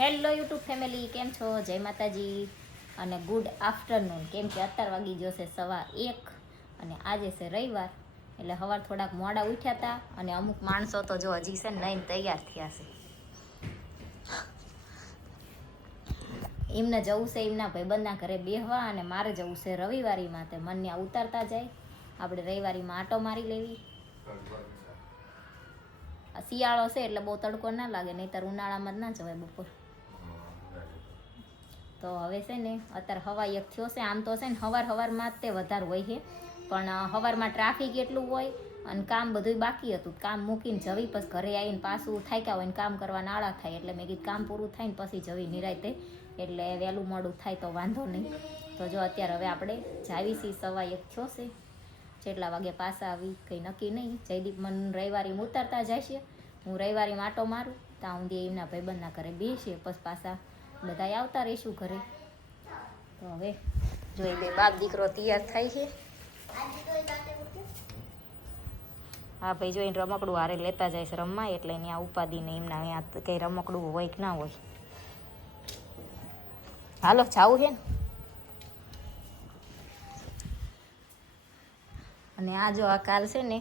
Hello YouTube family, કેમ છો? જય માતાજી. અને ગુડ આફ્ટરનૂન. કેમ કે અત્યાર વાગી જશે સવા એક અને આજે છે રવિવાર, એટલે સવાર થોડાક મોડા ઉઠ્યા હતા અને અમુક માણસો તો જો હજી છે નહીં તૈયાર થયા છે. એમને જવું છે, એમના ભાઈબંધના ઘરે બેહવા અને મારે જવું છે રવિવારીમાં, તે મનને ઉતારતા જાય. આપણે રવિવારીમાં આટો મારી લેવી. શિયાળો છે એટલે બહુ તડકો ના લાગે, નહીંતર ઉનાળામાં જ ના જવાય બપોર. તો હવે છે ને, અત્યારે હવા એક થયો છે. આમ તો છે ને, હવાર હવારમાં જ તે વધારે હોય છે. પણ હવારમાં ટ્રાફિક એટલું હોય અને કામ બધું બાકી હતું. કામ મૂકીને જવી, પછી ઘરે આવીને પાછું થાક્યા હોય ને કામ કરવા નાળા થાય. એટલે મેં કીધું કામ પૂરું થાય ને પછી જવી નિરાયતે એટલે વહેલું મોડું થાય તો વાંધો નહીં. તો જો અત્યારે હવે આપણે જાવી છીએ. સવા એક થયો છે. જેટલા વાગે પાછા આવી, કંઈ નક્કી નહીં. જયદીપ મન રવિવારે ઉતારતા જાય છે. હું રવિવારે માટો મારું. ત્યાં સુધી એમના ભાઈબંધના ઘરે બેસીએ, પછી પાછા બધાય આવતા રહીશું ઘરે. તો હવે જોઈ બે બાપ દીકરો તૈયાર થાય છે. હા ભાઈ જોઈને રમકડું હારે લેતા જાય છે રમવા એટલે એની આ ઉપાધિને એમના અહીંયા કંઈ રમકડું હોય કે ના હોય. હાલો જાવું છે ને? અને આ જો આ કાલ છે ને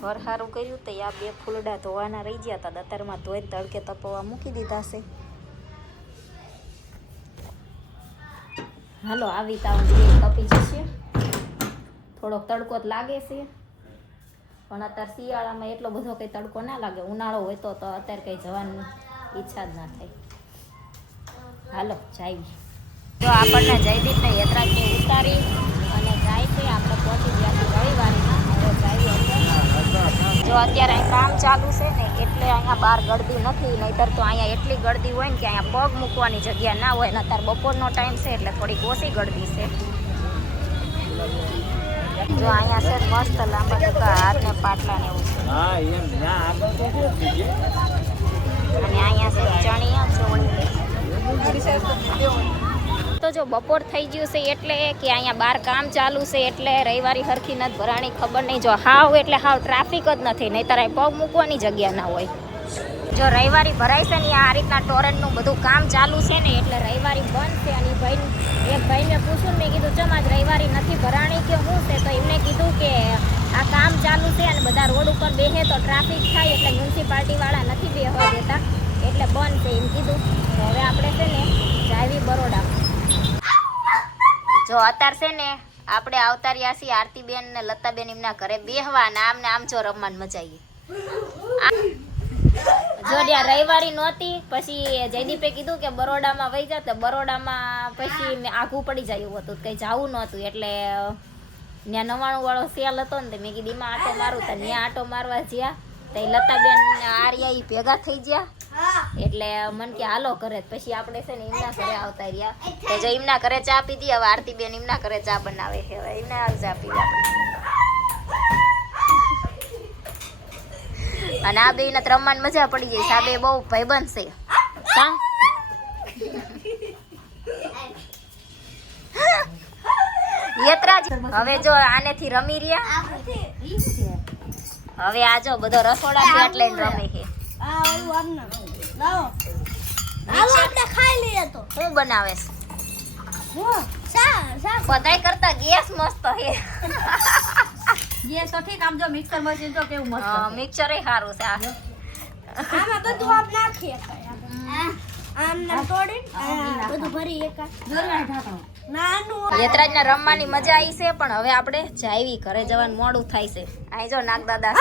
ઘર સારું કર્યું તો આ બે ફૂલડા ધોવાના રહી ગયા હતા દતરમાં ધોઈ તડકે તપવા મૂકી દીધા છે. હાલો, આવી તાવ તપી જશે. થોડોક તડકો જ લાગે છે. પણ અત્યારે શિયાળામાં એટલો બધો કંઈ તડકો ના લાગે. ઉનાળો હોય તો તો અત્યારે કંઈ જવાની ઈચ્છા જ ના થાય. હાલો જાવી જો આપણને જયદીપને યતરાજને ઉતારી અને જાય છે. આપણે પહોંચી ગયા છીએ રવિવારીમાં હવે જાવી અંદર જો અત્યારે અહીં કામ ચાલુ છે ને એટલે અહીંયા બહાર ગળદી નથી નહીતર તો અહીંયા એટલી ગળદી હોય ને કે અહીંયા પગ મૂકવાની જગ્યા ના હોય ને અત્યારે બપોરનો ટાઈમ છે એટલે થોડીક ઓછી ગળદી છે. જો અહીંયા છે મસ્ત લાંબા ટૂંકા હાથ ને પાટલા ને એવું છે? અને અહીંયા છે ચણિયા ચોળી. જો બપોર થઈ ગયું છે એટલે કે અહીંયા બહાર કામ ચાલુ છે એટલે રવિવારી હરખી નથી ભરાણી, ખબર નહીં. જો હાવ એટલે હાવ ટ્રાફિક જ નથી નહીં તારે પગ મૂકવાની જગ્યા ના હોય. જો રવિવારી ભરાય છે ને, આ રીતના ટોરેન્ટનું બધું કામ ચાલુ છે ને, એટલે રવિવારી બંધ છે. અને ભાઈ, એક ભાઈને પૂછ્યું મેં કીધું, ચમ આજ રવિવારી નથી ભરાણી? કે શું છે? તો એમને કીધું કે, આ કામ ચાલુ છે અને બધા રોડ ઉપર બેસે તો ટ્રાફિક થાય, એટલે મ્યુનિસિપાલિટીવાળા નથી બેહવા દેતા. એટલે બંધ છે. એમ કીધું. હવે આપણે છે ને, જાવી બરોડા. જો અત્યાર છે ને, આપણે આવતા રહ્યા છીએ આરતીબેન ને લતાબેન એમના ઘરે બેહવા ને આમ ને આમ જો રમવાની મજા આવી. જો ત્યાં રવિવારી નહોતી, પછી જયદીપે કીધું કે બરોડામાં વહી જા, તો બરોડામાં પછી મેં આઘું પડી જાય એવું હતું, કંઈ જવું નહોતું, એટલે ત્યાં નવાણું વાળો સેલ હતો ને મેં કીધી, એમાં આટો મારું, તો ત્યાં આટો મારવા જ્યાં. તો એ લતાબેન આર્યા ઈ ભેગા થઈ ગયા. એટલે મન કે હાલો ઘરે પછી આપણે છે ને એમના ઘરે આવતા રહ્યા. તો જો એમના ઘરે ચા પીધી હવે આરતી બેન એમના ઘરે ચા બનાવે છે. હવે એમના ચા પીવા અને આ બે ને રમવાની મજા પડી જાય સાબે આ બે બહુ ભાઈબંધ છે. કા? યતરાજ હવે જો આનેથી રમી રહ્યા. હવે આજો બધો રસોડા છે એટલે રમે છે. આ ઓલું આમ ના લાવો આવો આપણે ખાઈ લઈએ તો. હું બનાવે છે? હું? સા સા બધાય કરતા ગેસ મસ્ત હે ગેસ તો ઠીક આમ જો મિક્સર મશીન તો કેવું મસ્ત હા મિક્સર એ સારું છે આમાં બધું આમ નાખીએ આમ ના તોડી બધું ભરી એકા દરવાજા ઢાંકણું. નાનું યતરાજને રમવાની મજા આવી છે પણ હવે આપણે જાવી ઘરે જવાનું મોડું થાય છે. અહીં જો નાગ દાદા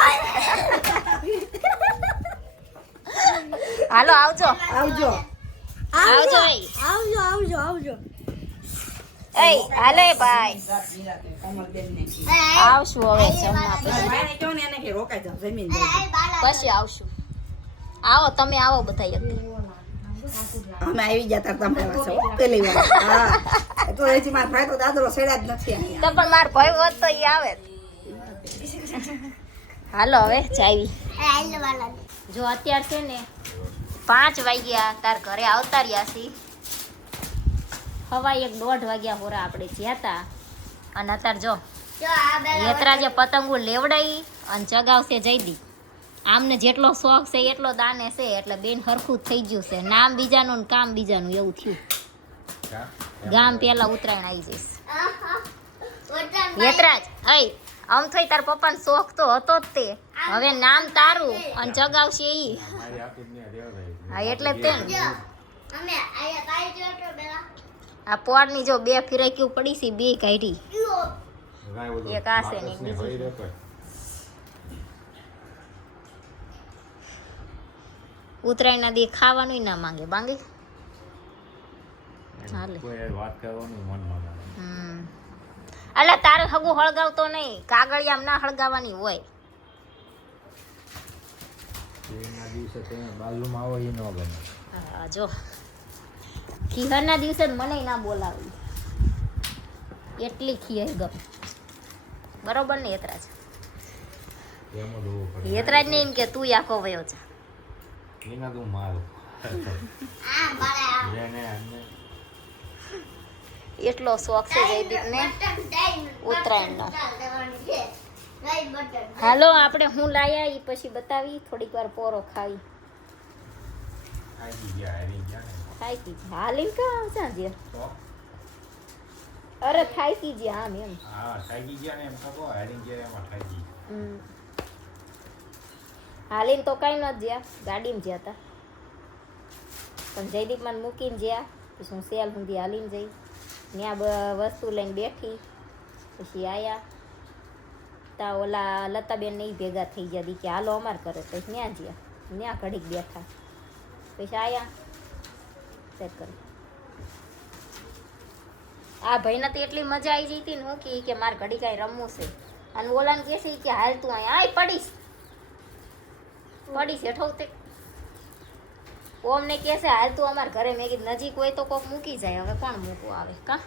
હાલો આવજો. આવજો. આવજો આવજો. આવજો આવજો એ હાલે ભાઈ. આવશું હવે જમવા પછી. ને આવશું. આવો તમે આવો બધા અમે આવી ગયા તા તમે પેલી વાર. હા. તો હજી માર ભાઈ તો દાદરો સેડા જ નથી અહીંયા. તો પણ માર ભાઈ હોત તો ઈ આવે. હાલો હવે જાવી જો અત્યાર છે ને પાંચ વાગ્યા તાર ઘરે આવતા રહ્યા છી હવા એક દોઢ વાગ્યા હોરા આપણે જ્યાં હતા અને અત્યારે જો યતરાજે પતંગો લેવડાવી અને ચગાવશે જયદી. આમને જેટલો શોખ છે એટલો દાને છે એટલે બેન હરખું જ થઈ ગયું છે. નામ બીજાનું ને કામ બીજાનું એવું થયું. ગામ પેલા ઉત્તરાયણ આવી જઈશ. યતરાજ હઈ આમ થઈ તાર પપ્પાનો શોખ તો હતો જ તે. હવે નામ તારું અને જગાવશે ઈ. હા એટલે જ તે આ પોરની જો બે ફિરાકીઓ પડી છે બે કાઢી. એક આ છે ને બીજી ઉત્તરાયણના દી ખાવાનું ના માંગે માંગે હાલે. વાત કરવાનું મન ન લાગે. એટલે તારે હગું હળગાવતો નહીં. કાગળિયામ ના હળગાવવાની હોય. એના દિવસે તમે બાજુમાં આવો એ ન ગમે. હા, જો. ખીહરના દિવસે મને ના બોલાવી. એટલી ખીહર ગમે. બરોબર ને યતરાજ? યતરાજ ને એમ કે તું આખો વયો છે એના તું મારું. આ બળા એને અમને એટલો શોખ છે જયદીપ ને ઉત્તરાયણનો. હાલો, આપણે હું લાયા એ પછી બતાવી. થોડીક વાર પોરો ખાવી. થાકી હાલી કા છે અરે થાકી ગયા આમ એમ. હા થાકી ગયા ને એમ તો હારી ગયા એમાં થાકી. હાલીને તો કઈ ન જ્યા, ગાડીમાં જ્યા હતા. પણ જયદીપ મને મૂકીને જ્યા, પછી હું સેલ સુધી હાલીને જઈ. ત્યાં વસ્તુ લઈને બેઠી. પછી આયા. તા ઓલા લતાબેન ને ભેગા થઈ ગયા. કે હાલો અમાર કરે પછી ત્યાં જ્યા ત્યાં ઘડીક બેઠા. પછી આયા. ચેક કરો આ ભાઈને તો એટલી મજા આવી જઈ હતી ને હું કે મારે ઘડી કાંઈ રમવું છે. અને ઓલાને કહે છે ઈ કે હાલ તું અહીંયા આય પડીશ. પડીશ હેઠો તે ઓમને કહે છે હાલ તું અમારા ઘરે મેં કીધું નજીક હોય તો કોક મૂકી જાય. હવે કોણ મૂકવું આવે કા?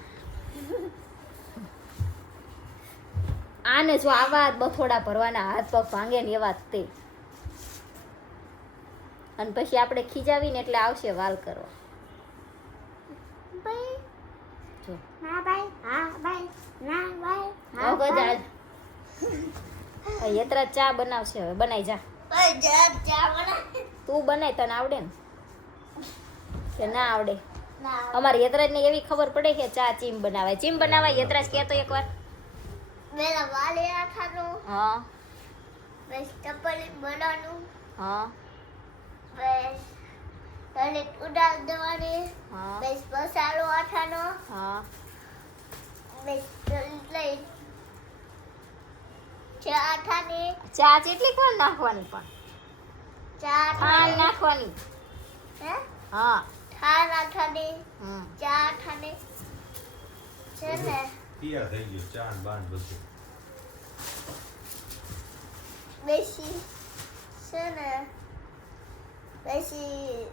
આને જો આવા બથોડા ભરવાના હાથ પગ ભાંગે ને એવા તે. અને પછી આપણે ખીજાવીને એટલે આવશે વાલ ગજા યત્રા ચા બનાવશે હવે. બનાવી જા. તું બનાય તને આવડે ને? કે ના આવડે. અમારે યતરાજને એવી ખબર પડે કે ચા ચીમ બનાવે ચીમ બનાવે યતરાજ કહેતો એકવાર. મેરા વાલે આઠાનું હા. બસ ચપલી બનાવવાનું. હા. બસ તને દેવાની હા. બસ મસાલો આઠાનો હા. બસ લઈ. ચા આઠાની ચા જેટલી કોણ નાખવાની પણ. ચા નાખવાની. હે? હા. આઠાની હમ. ચા આઠાની છે ને? થઈ ગયું બધું. બેસી છે ને? બેસી.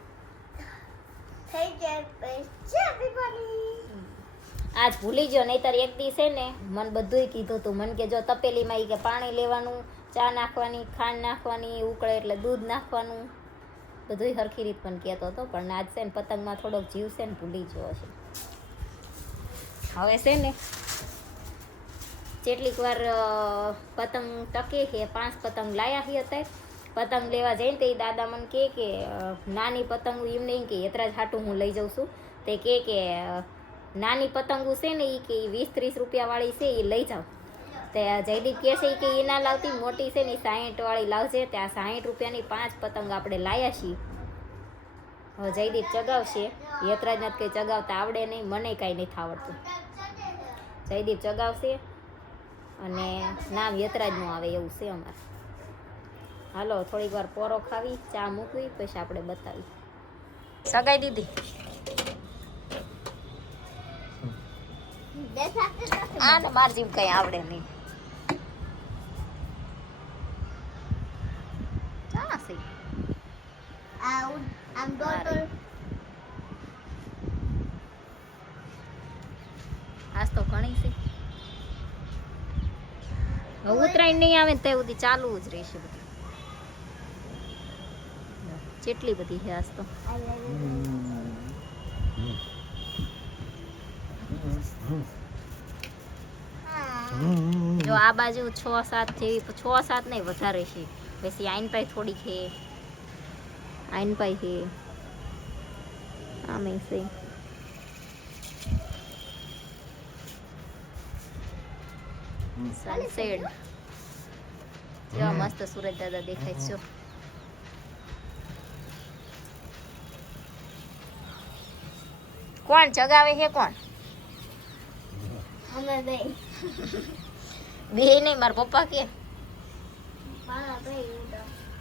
થઈ જાય ચા પીવાની આજ ભૂલી જો નહીતર એક દિવસે છે ને મને બધુંય કીધું તું. મને કે જો તપેલીમાં એ કે પાણી લેવાનું ચા નાખવાની ખાંડ નાખવાની ઉકળે એટલે દૂધ નાખવાનું. બધુંય હરખી રીત પણ કહેતો હતો, પણ આજ છે ને પતંગમાં થોડોક જીવ છે ને ભૂલી ગયો છે. હવે છે ને કેટલીક વાર પતંગ ટકે છે પાંચ પતંગ લાયા છે અત્યારે. પતંગ લેવા જઈને તે દાદા મને કહે કે નાની પતંગ એમ નહીં કે એટલા જ હાટું હું લઈ જાઉં છું. તે કહે કે નાની પતંગો છે ને એ કે વીસ ત્રીસ રૂપિયાવાળી છે એ લઈ જાઓ. તે જયદીપ કહે છે કે એ ના લાવતી મોટી છે ને એ સાહીઠ વાળી લાવજે. તે આ સાહીઠ રૂપિયાની પાંચ પતંગ આપણે લાયા છીએ. હવે જયદીપ ચગાવશે. યતરાજને કંઈ ચગાવતા આવડે નહીં મને કાંઈ નહીં આવડતું. જયદીપ ચગાવશે અને નામ યતરાજનું આવે એવું છે અમારે. હાલો થોડીક વાર પોરો ખાવી ચા મૂકવી પછી આપણે બતાવી. સગાઈ દીધી. દેખાતું આ ને માર જેમ કઈ આવડે નહીં. આજ તો ઘણી છે. ઉતરાયણ નહીં આવે તે સુધી ચાલુ જ રહેશે બધું. કેટલી બધી છે આજ તો. જો આ બાજુ છ સાત જેવી છ સાત નહીં, વધારે છે. પછી આઈન પાસે થોડી છે. ఆయన పైకి ఆమెసి સનસેડ જેવા મસ્ત સુરજ દાદા દેખાય છો કોણ જગાવે છે કોણ અમે બે બે નહીં મારા પપ્પા કે ભાઈ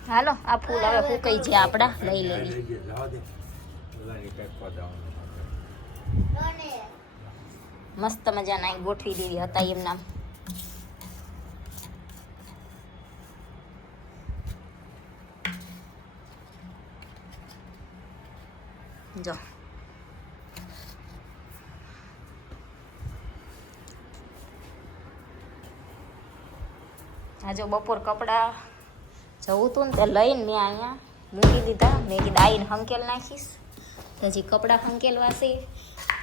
હાલો આ ફૂલ હવે ફૂકાઈ છે આપડા લઈ લેવી. મસ્ત મજાના ગોઠવી દેવી હતા એમ નામ. જો. આ જો બપોર કપડાં જવું તું ને તે લઈને મેં અહીંયા મૂકી દીધા. મેં કીધું, આવીને હંકેલ નાખીશ. પછી કપડાં હંકેલવા છે.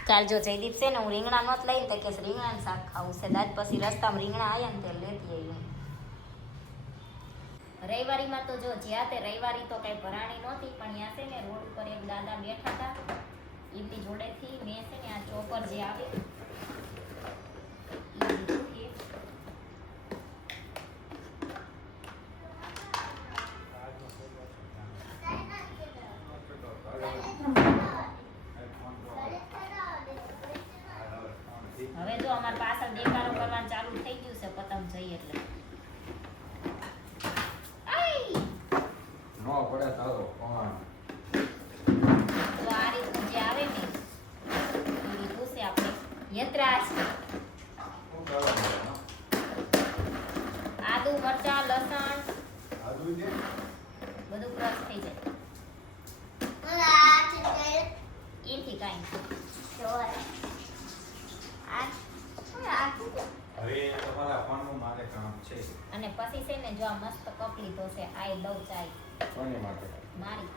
કાલ જો જયદીપ છે ને, હું રીંગણા નહોત લઈને તો કે રીંગણાનું શાક ખાવું છે. દાદ પછી રસ્તામાં રીંગણા આવ્યા ને તે લેતી આવી રવિવારીમાં તો જો જ્યાં તે રવિવારી તો કઈ ભરાણી નહોતી, પણ ત્યાં છે ને રોડ ઉપર એક દાદા બેઠા હતા. એમની જોડેથી મેં છે ને આ ચોપર જે આવે ઈ લીધું છે. હવે જો અમાર પાછળ દેખાડો કરવાનું ચાલુ થઈ ગયું છે પતંગ જઈ એટલે આઈ! નો પડે તારો કોણ તો આ રીતનું જે આવે ને એ લીધું છે આપણે યંત્રાજ શું કરવાનું એમાં? આદુ મરચા લસણ આદુ છે? બધું ક્રશ થઈ જાય મને આ છે તે એથી કાંઈ જોર આ શું આ શું હવે તમારા ફોનમાં મારે કામ છે અને પછી છે ને જો આ મસ્ત કપ આઈ લવ ચાય કોને માટે? મારી.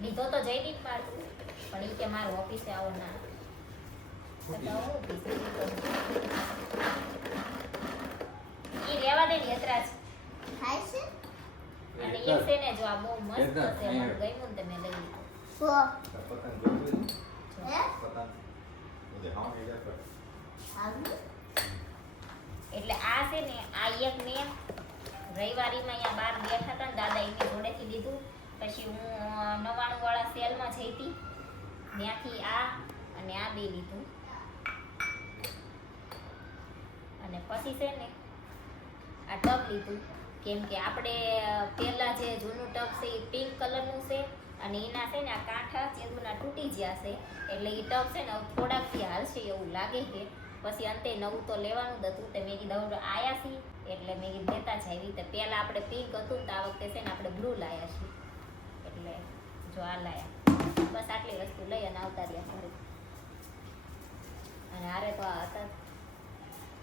લીધો તો જયદીપ મારું પણ કે મારું ઓફિસે આવો ના. તો તો હું પીસી લીધો. ઈ રહેવા દે ને યંત્રાજ. થાય છે? અને એ છે ને જો આ બહુ મસ્ત છે મને ગમ્યું ને તે લઈ લીધું. સો પતંગ જોયું હે? પતંગ. બધે હા એ જાય પર. એટલે આ છે ને આ એક મેં રવિવારીમાં અહીંયા બહાર બેઠા હતા ને દાદા એમની જોડેથી લીધું. પછી હું અ, નવાણું વાળા સેલમાં જઈ હતી. ત્યાંથી આ અને આ બે લીધું. અને પછી છે ને આ ટબ લીધું. કેમ કે આપણે પહેલા જે જૂનું ટબ છે એ પિંક કલરનું છે અને એના છે ને આ કાંઠા ચેદુના તૂટી ગયા છે. એટલે એ ટબ છે ને થોડાકથી હાલશે એવું લાગે છે. પછી અંતે નવું તો લેવાનું જ હતું. તે મેં કીધું આવ્યા આયા છીએ એટલે મેં કીધું લેતા જ આવી. તો પહેલાં આપણે પિંક હતું તો આ વખતે છે ને આપણે બ્લુ લાયા છીએ. એટલે જો આ લાયા. બસ આટલી વસ્તુ લઈ અને આવતા રહ્યા ઘરે. અને હારે તો આ હતા.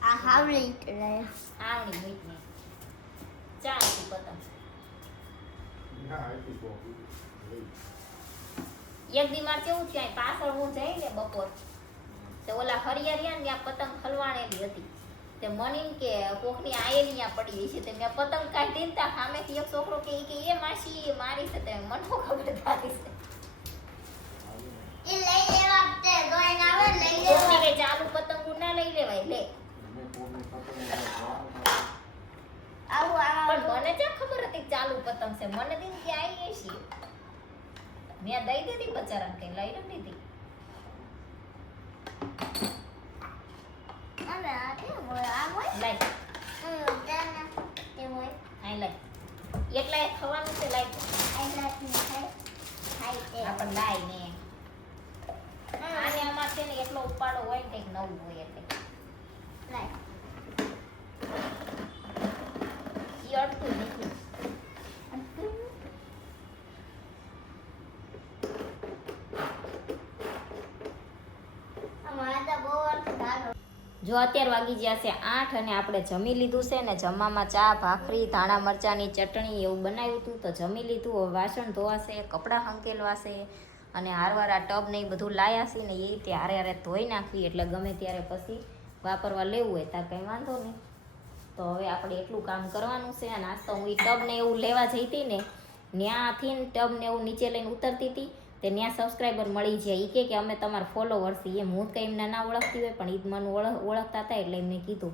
આ હાવણી હાવણી આવણી ચા ચાલતી પતંગ. એક દી મારે કેવું છે અહીં પાછળ હું જઈ ને બપોર તે ઓલા હરિયારિયા ને ત્યાં પતંગ ખલવાણેલી હતી. તે મને એમ કે કોકની આયેલી ત્યાં પડી છે તે મેં પતંગ કાઢી ને ત્યાં સામેથી એક છોકરો કે કે એ માસી એ મારી છે. તે મને ખબર છે. એ લઈ લેવા તે ગોઈન આવે લઈ લેવા. કઈ ચાલુ પતંગ ના લઈ લેવાય? લે. આવું પણ મને ક્યાં ખબર હતી કે ચાલુ પતંગ છે? મને દીન કે આવી છે મેં દઈ દીધી બચારાને કઈ લઈ ન દીધી. હવે આ કેમ હોય આ હોય લાઈ હમ તેના તે હોય આઈ લાઈ એકલા એ ખવાનું છે લાઈ આ જાતનું થાય થાય તે આપણ લાઈ ને આને આમાં છે ને એટલો ઉપાડો હોય ને કંઈક નવું હોય એટલે લાય ઈ અડતું નથી અમારા તો બહુ વર્ષ ચાલો જો અત્યારે વાગી ગયા છે આઠ અને આપણે જમી લીધું છે ને જમવામાં ચા, ભાખરી, ધાણા મરચાંની ચટણી એવું બનાવ્યું હતું, તો જમી લીધું. હવે વાસણ ધોવાશે, કપડાં હંકેલવાશે અને હારવાર આ ટબ ને એ બધું લાયા છે ને એ રીતે હારે હારે ધોઈ નાખવી. એટલે ગમે ત્યારે પછી વાપરવા લેવું હોય ત્યાં કંઈ વાંધો નહીં. તો હવે આપણે એટલું કામ કરવાનું છે. અને આજ તો હું એ ટબને એવું લેવા જઈ હતી ને ત્યાંથી ટબને એવું નીચે લઈને ઉતરતી હતી. તે ત્યાં સબસ્ક્રાઈબર મળી જાય. એ કે અમે તમારા ફોલોવર્સ એમ હું કંઈ એમને ના ઓળખતી હોય, પણ એ મને ઓળખ, ઓળખતા હતા એટલે મેં કીધું.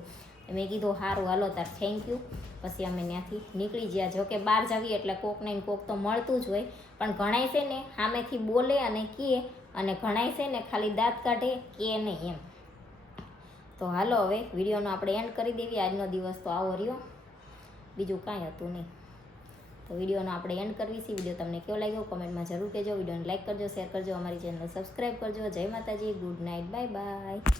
મેં કીધું સારું હાલો, તાર થેન્ક યુ પછી અમે ત્યાંથી નીકળી ગયા જો કે બહાર જવી એટલે કોક ને કોક તો મળતું જ હોય. પણ ઘણાય છે ને, સામેથી બોલે અને કહે અને ઘણાય છે ને ખાલી દાંત કાઢે કે નહીં એમ. તો હાલો હવે વિડીયોનો આપણે એન્ડ કરી દેવી. આજનો દિવસ તો આવો રહ્યો. બીજું કાંઈ હતું નહીં. તો વિડીયોનો આપણે એન્ડ કરવી છે. વીડિયો તમને કેવો લાગ્યો કોમેન્ટમાં જરૂર કહેજો. વિડીયોને લાઈક કરજો શેર કરજો, અમારી ચેનલ સબસ્ક્રાઈબ કરજો. જય માતાજી ગુડ નાઇટ બાય બાય